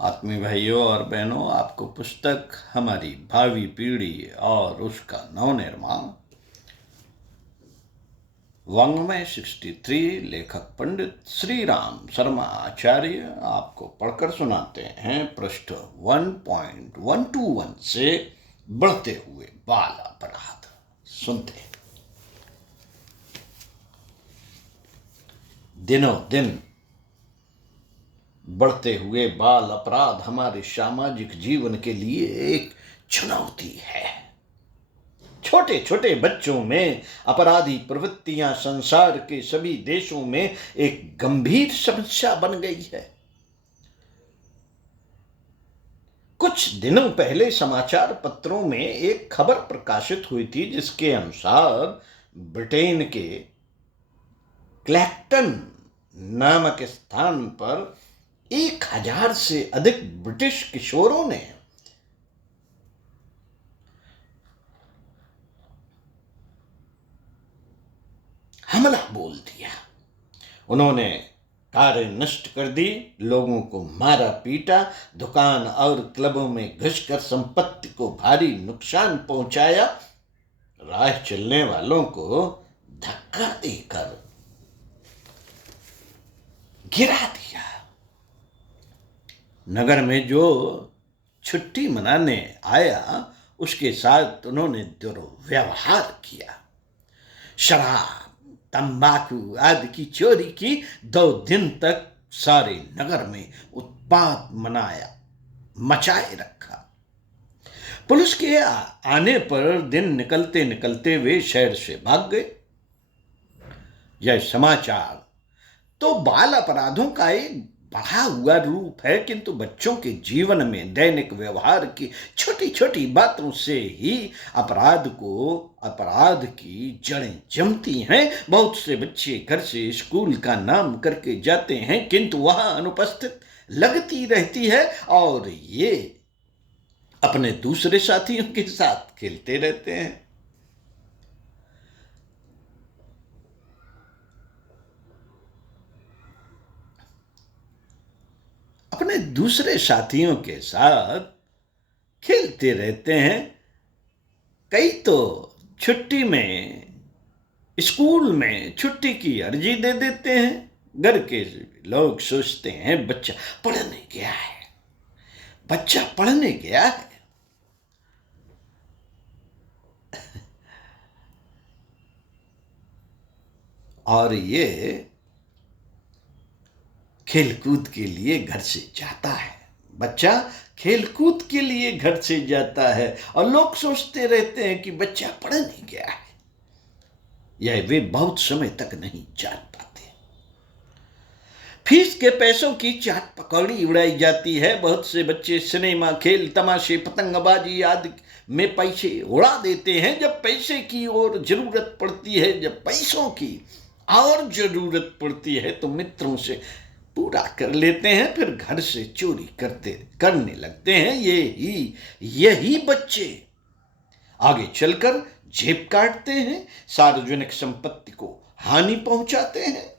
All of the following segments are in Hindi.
आत्मीय भाइयों और बहनों, आपको पुस्तक हमारी भावी पीढ़ी और उसका नवनिर्माण वाङ्मय 63 लेखक पंडित श्री राम शर्मा आचार्य आपको पढ़कर सुनाते हैं। पृष्ठ 1.121 से बढ़ते हुए बाल अपराध सुनते हैं। दिनों दिन बढ़ते हुए बाल अपराध हमारे सामाजिक जीवन के लिए एक चुनौती है। छोटे छोटे बच्चों में अपराधी प्रवृत्तियां संसार के सभी देशों में एक गंभीर समस्या बन गई है। कुछ दिनों पहले समाचार पत्रों में एक खबर प्रकाशित हुई थी जिसके अनुसार ब्रिटेन के क्लैक्टन नामक स्थान पर 1000 से अधिक ब्रिटिश किशोरों ने हमला बोल दिया। उन्होंने कारें नष्ट कर दी, लोगों को मारा पीटा, दुकान और क्लबों में घुसकर संपत्ति को भारी नुकसान पहुंचाया, राह चलने वालों को धक्का देकर गिरा दिया। नगर में जो छुट्टी मनाने आया उसके साथ उन्होंने दुर्व्यवहार किया, शराब तंबाकू आदि की चोरी की। 2 दिन तक सारे नगर में उत्पात मचाए रखा। पुलिस के आने पर दिन निकलते निकलते वे शहर से भाग गए। यह समाचार तो बाल अपराधों का एक बढ़ा हुआ रूप है, किंतु बच्चों के जीवन में दैनिक व्यवहार की छोटी छोटी बातों से ही अपराध की जड़ें जमती हैं। बहुत से बच्चे घर से स्कूल का नाम करके जाते हैं, किंतु वहां अनुपस्थित लगती रहती है और ये अपने दूसरे साथियों के साथ खेलते रहते हैं। अपने दूसरे साथियों के साथ खेलते रहते हैं। कई तो छुट्टी में स्कूल में छुट्टी की अर्जी दे देते हैं। घर के लोग सोचते हैं बच्चा पढ़ने गया है। और ये खेलकूद के लिए घर से जाता है। बच्चा खेलकूद के लिए घर से जाता है और लोग सोचते रहते हैं कि बच्चा पढ़ने गया है। यह वे बहुत समय तक नहीं जान पाते। फीस के पैसों की चाट पकौड़ी उड़ाई जाती है। बहुत से बच्चे सिनेमा, खेल, तमाशे, पतंगबाजी आदि में पैसे उड़ा देते हैं। जब पैसों की और जरूरत पड़ती है तो मित्रों से पूरा कर लेते हैं, फिर घर से चोरी करने लगते हैं। यही बच्चे आगे चलकर जेब काटते हैं, सार्वजनिक संपत्ति को हानि पहुंचाते हैं।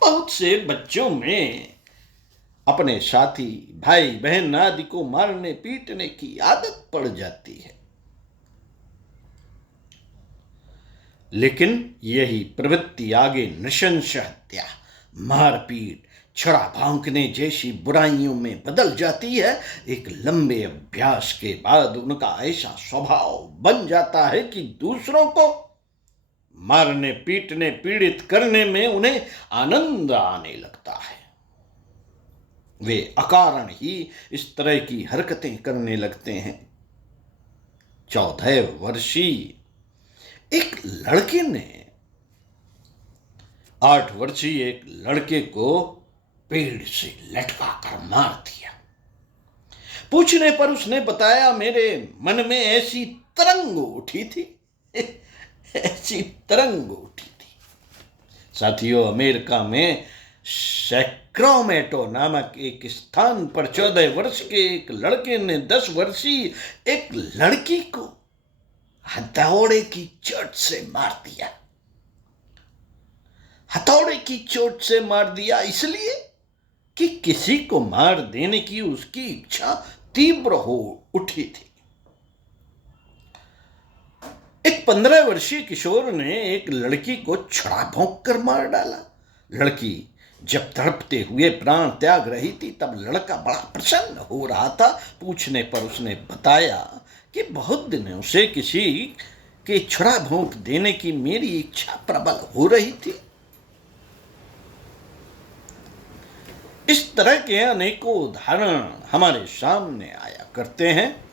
बहुत से बच्चों में अपने साथी, भाई बहन आदि को मारने पीटने की आदत पड़ जाती है। लेकिन यही प्रवृत्ति आगे नृशंस हत्या, मारपीट, छुरा भौंकने जैसी बुराइयों में बदल जाती है। एक लंबे अभ्यास के बाद उनका ऐसा स्वभाव बन जाता है कि दूसरों को मारने पीटने पीड़ित करने में उन्हें आनंद आने लगता है। वे अकारण ही इस तरह की हरकतें करने लगते हैं। 14 वर्षीय एक लड़के ने 8 वर्षीय एक लड़के को पेड़ से लटका कर मार दिया। पूछने पर उसने बताया, मेरे मन में ऐसी तरंग उठी थी। साथियों, अमेरिका में सैक्रामेंटो नामक एक स्थान पर 14 वर्ष के एक लड़के ने 10 वर्षीय एक लड़की को हथौड़े की चोट से मार दिया। इसलिए कि किसी को मार देने की उसकी इच्छा तीव्र हो उठी थी। एक 15 वर्षीय किशोर ने एक लड़की को छुरा भोंक कर मार डाला। लड़की जब तड़पते हुए प्राण त्याग रही थी तब लड़का बड़ा प्रसन्न हो रहा था। पूछने पर उसने बताया कि बहुत दिनों से किसी के छुरा भोंक देने की मेरी इच्छा प्रबल हो रही थी। इस तरह के अनेकों उदाहरण हमारे सामने आया करते हैं,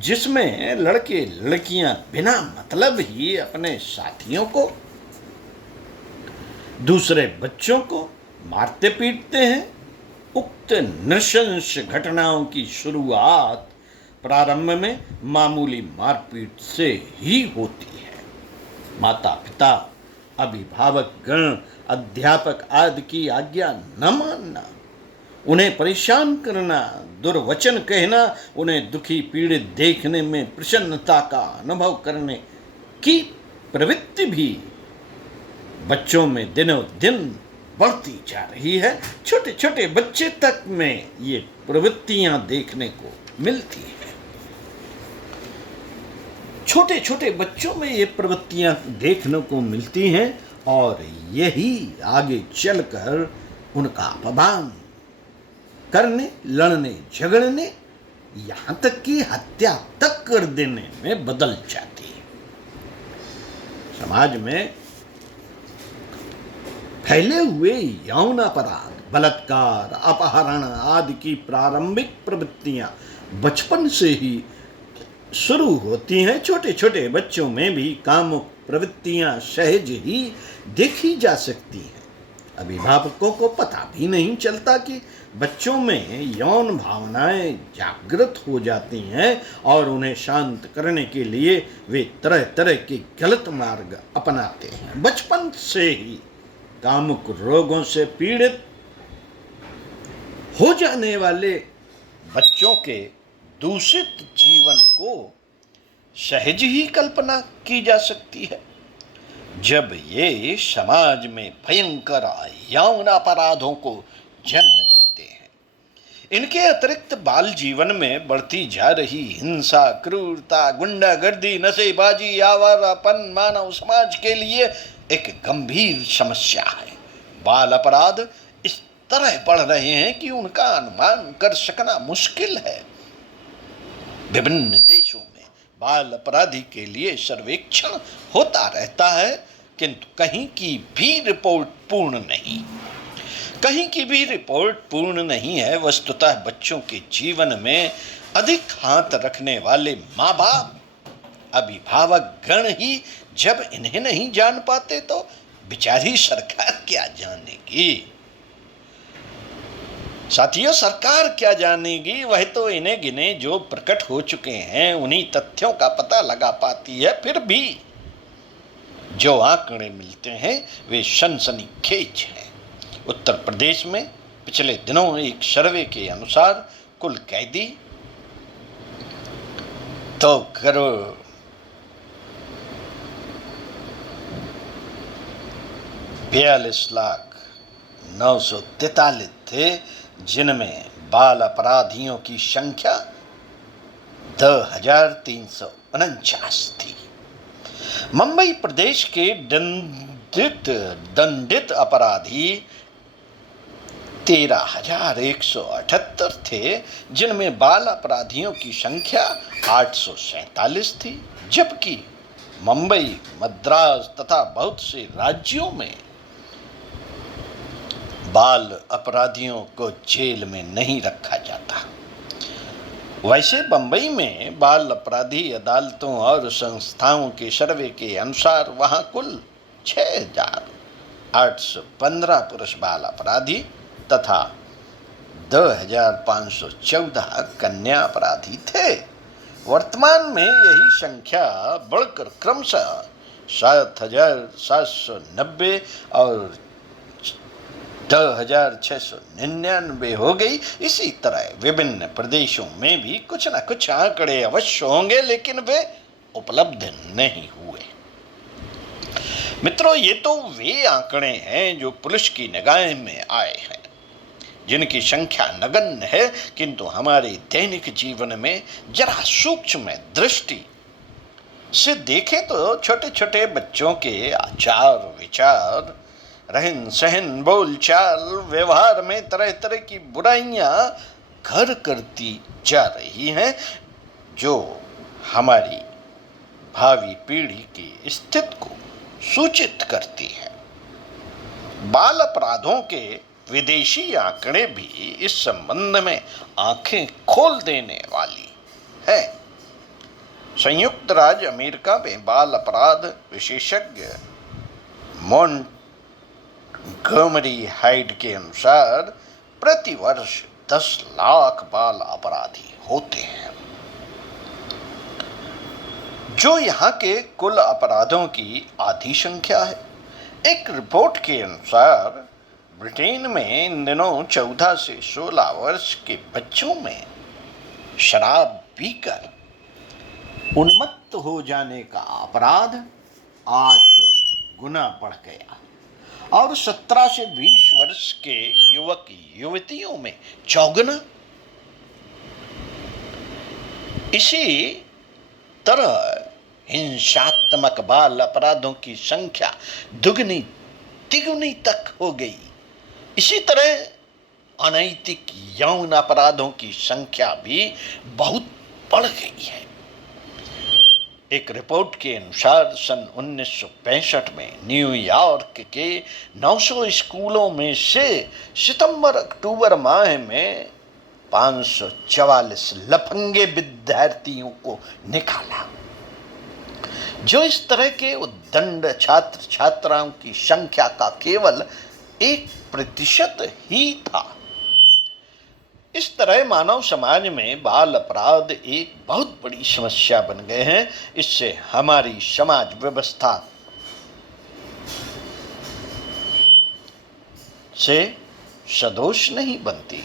जिसमें लड़के लड़कियां बिना मतलब ही अपने साथियों को, दूसरे बच्चों को मारते पीटते हैं। उक्त नृशंस घटनाओं की शुरुआत प्रारंभ में मामूली मारपीट से ही होती है। माता पिता, अभिभावक गण, अध्यापक आदि की आज्ञा न मानना, उन्हें परेशान करना, दुर्वचन कहना, उन्हें दुखी पीड़ित देखने में प्रसन्नता का अनुभव करने की प्रवृत्ति भी बच्चों में दिनों दिन बढ़ती जा रही है। छोटे छोटे बच्चे तक में ये प्रवृत्तियां देखने को मिलती है। छोटे छोटे बच्चों में ये प्रवृत्तियां देखने को मिलती हैं और यही आगे चलकर उनका अपमान करने, लड़ने, झगड़ने, यहां तक कि हत्या तक कर देने में बदल जाती है। समाज में फैले हुए यौन अपराध, बलात्कार, अपहरण आदि की प्रारंभिक प्रवृत्तियां बचपन से ही शुरू होती हैं। छोटे छोटे बच्चों में भी कामुक प्रवृत्तियां सहज ही देखी जा सकती हैं। अभिभावकों को पता भी नहीं चलता कि बच्चों में यौन भावनाएं जागृत हो जाती हैं और उन्हें शांत करने के लिए वे तरह तरह के गलत मार्ग अपनाते हैं। बचपन से ही कामुक रोगों से पीड़ित हो जाने वाले बच्चों के दूषित जीवन को सहज ही कल्पना की जा सकती है। जब ये समाज में भयंकर यौन अपराधों को जन्म देते हैं, इनके अतिरिक्त बाल जीवन में बढ़ती जा रही हिंसा, क्रूरता, गुंडागर्दी, नशेबाजी, आवारापन मानव समाज के लिए एक गंभीर समस्या है। बाल अपराध इस तरह बढ़ रहे हैं कि उनका अनुमान कर सकना मुश्किल है। विभिन्न देशों में बाल अपराधी के लिए सर्वेक्षण होता रहता है, किंतु कहीं की भी रिपोर्ट पूर्ण नहीं है। वस्तुतः बच्चों के जीवन में अधिक हाथ रखने वाले माँ बाप, अभिभावक गण ही जब इन्हें नहीं जान पाते तो बेचारी सरकार क्या जानेगी। साथियों, सरकार क्या जानेगी, वह तो इन्हें गिने जो प्रकट हो चुके हैं उन्हीं तथ्यों का पता लगा पाती है। फिर भी जो आंकड़े मिलते हैं वे सनसनीखेज हैं। उत्तर प्रदेश में पिछले दिनों एक सर्वे के अनुसार कुल कैदी 2,42,943 थे, जिनमें बाल अपराधियों की संख्या 2,349 थी। मुंबई प्रदेश के दंडित अपराधी 13,178 थे, जिनमें बाल अपराधियों की संख्या 847 थी, जबकि मुंबई, मद्रास तथा बहुत से राज्यों में बाल अपराधियों को जेल में नहीं रखा जाता। वैसे बंबई में बाल अपराधी अदालतों और संस्थाओं के सर्वे के अनुसार वहां कुल 6,815 पुरुष बाल अपराधी तथा 2,514 कन्या अपराधी थे। वर्तमान में यही संख्या बढ़कर क्रमशः 7,790 और 2,699 हो गई। इसी तरह विभिन्न प्रदेशों में भी कुछ न कुछ आंकड़े अवश्य होंगे, लेकिन वे उपलब्ध नहीं हुए। मित्रों, ये तो वे आंकड़े हैं जो पुलिस की निगाह में आए हैं। जिनकी संख्या नगण्य है, किंतु हमारे दैनिक जीवन में जरा सूक्ष्म दृष्टि से देखें तो छोटे छोटे बच्चों के आचार विचार, रहन सहन, बोलचाल, व्यवहार में तरह तरह की बुराइयां घर करती जा रही हैं, जो हमारी भावी पीढ़ी की स्थिति को सूचित करती है। बाल अपराधों के विदेशी आंकड़े भी इस संबंध में आंखें खोल देने वाली है। संयुक्त राज्य अमेरिका में बाल अपराध विशेषज्ञ मोंटगोमरी हाइड के अनुसार प्रतिवर्ष 10 लाख बाल अपराधी होते हैं, जो यहाँ के कुल अपराधों की आधी संख्या है। एक रिपोर्ट के अनुसार ब्रिटेन में इन दिनों 14 से 16 वर्ष के बच्चों में शराब पीकर उन्मत्त हो जाने का अपराध 8 गुना बढ़ गया और 17 से 20 वर्ष के युवक युवतियों में 4 गुना। इसी तरह हिंसात्मक बाल अपराधों की संख्या दुगनी तिगुनी तक हो गई। इसी तरह अनैतिक यौन अपराधों की संख्या भी बहुत बढ़ गई है। एक रिपोर्ट के अनुसार सन 1965 में न्यूयॉर्क के 900 स्कूलों में से सितंबर अक्टूबर माह में 544 लफंगे विद्यार्थियों को निकाला, जो इस तरह के उद्दंड छात्र छात्राओं की संख्या का केवल 1% ही था। इस तरह मानव समाज में बाल अपराध एक बहुत बड़ी समस्या बन गए हैं। इससे हमारी समाज व्यवस्था से सदोष नहीं बनती,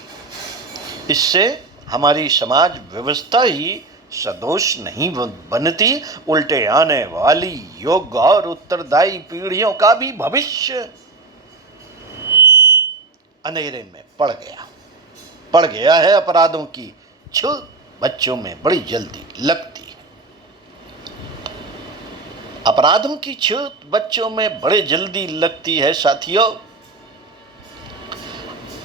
इससे हमारी समाज व्यवस्था ही सदोष नहीं बनती, उल्टे आने वाली योग्य और उत्तरदायी पीढ़ियों का भी भविष्य अंधेरे में पड़ गया है। अपराधों की छूत बच्चों में बड़ी जल्दी लगती है। अपराधों की छूत बच्चों में बड़े जल्दी लगती है साथियों।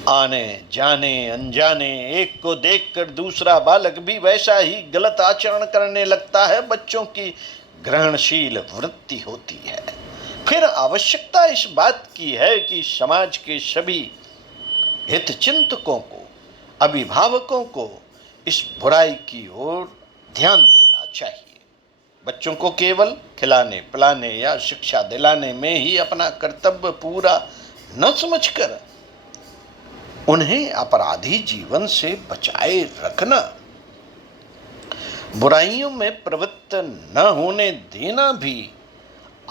आने जाने अनजाने एक को देखकर दूसरा बालक भी वैसा ही गलत आचरण करने लगता है। बच्चों की ग्रहणशील वृत्ति होती है। फिर आवश्यकता इस बात की है कि समाज के सभी हितचिंतकों को, अभिभावकों को इस बुराई की ओर ध्यान देना चाहिए। बच्चों को केवल खिलाने पिलाने या शिक्षा दिलाने में ही अपना कर्तव्य पूरा न समझकर उन्हें अपराधी जीवन से बचाए रखना, बुराइयों में प्रवृत्त न होने देना भी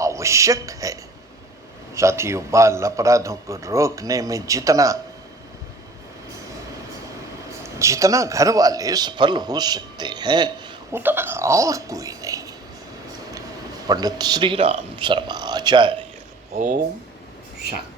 आवश्यक है। साथियों, बाल अपराधों को रोकने में जितना घर वाले सफल हो सकते हैं उतना और कोई नहीं। पंडित श्री राम शर्मा आचार्य। ओम शांति।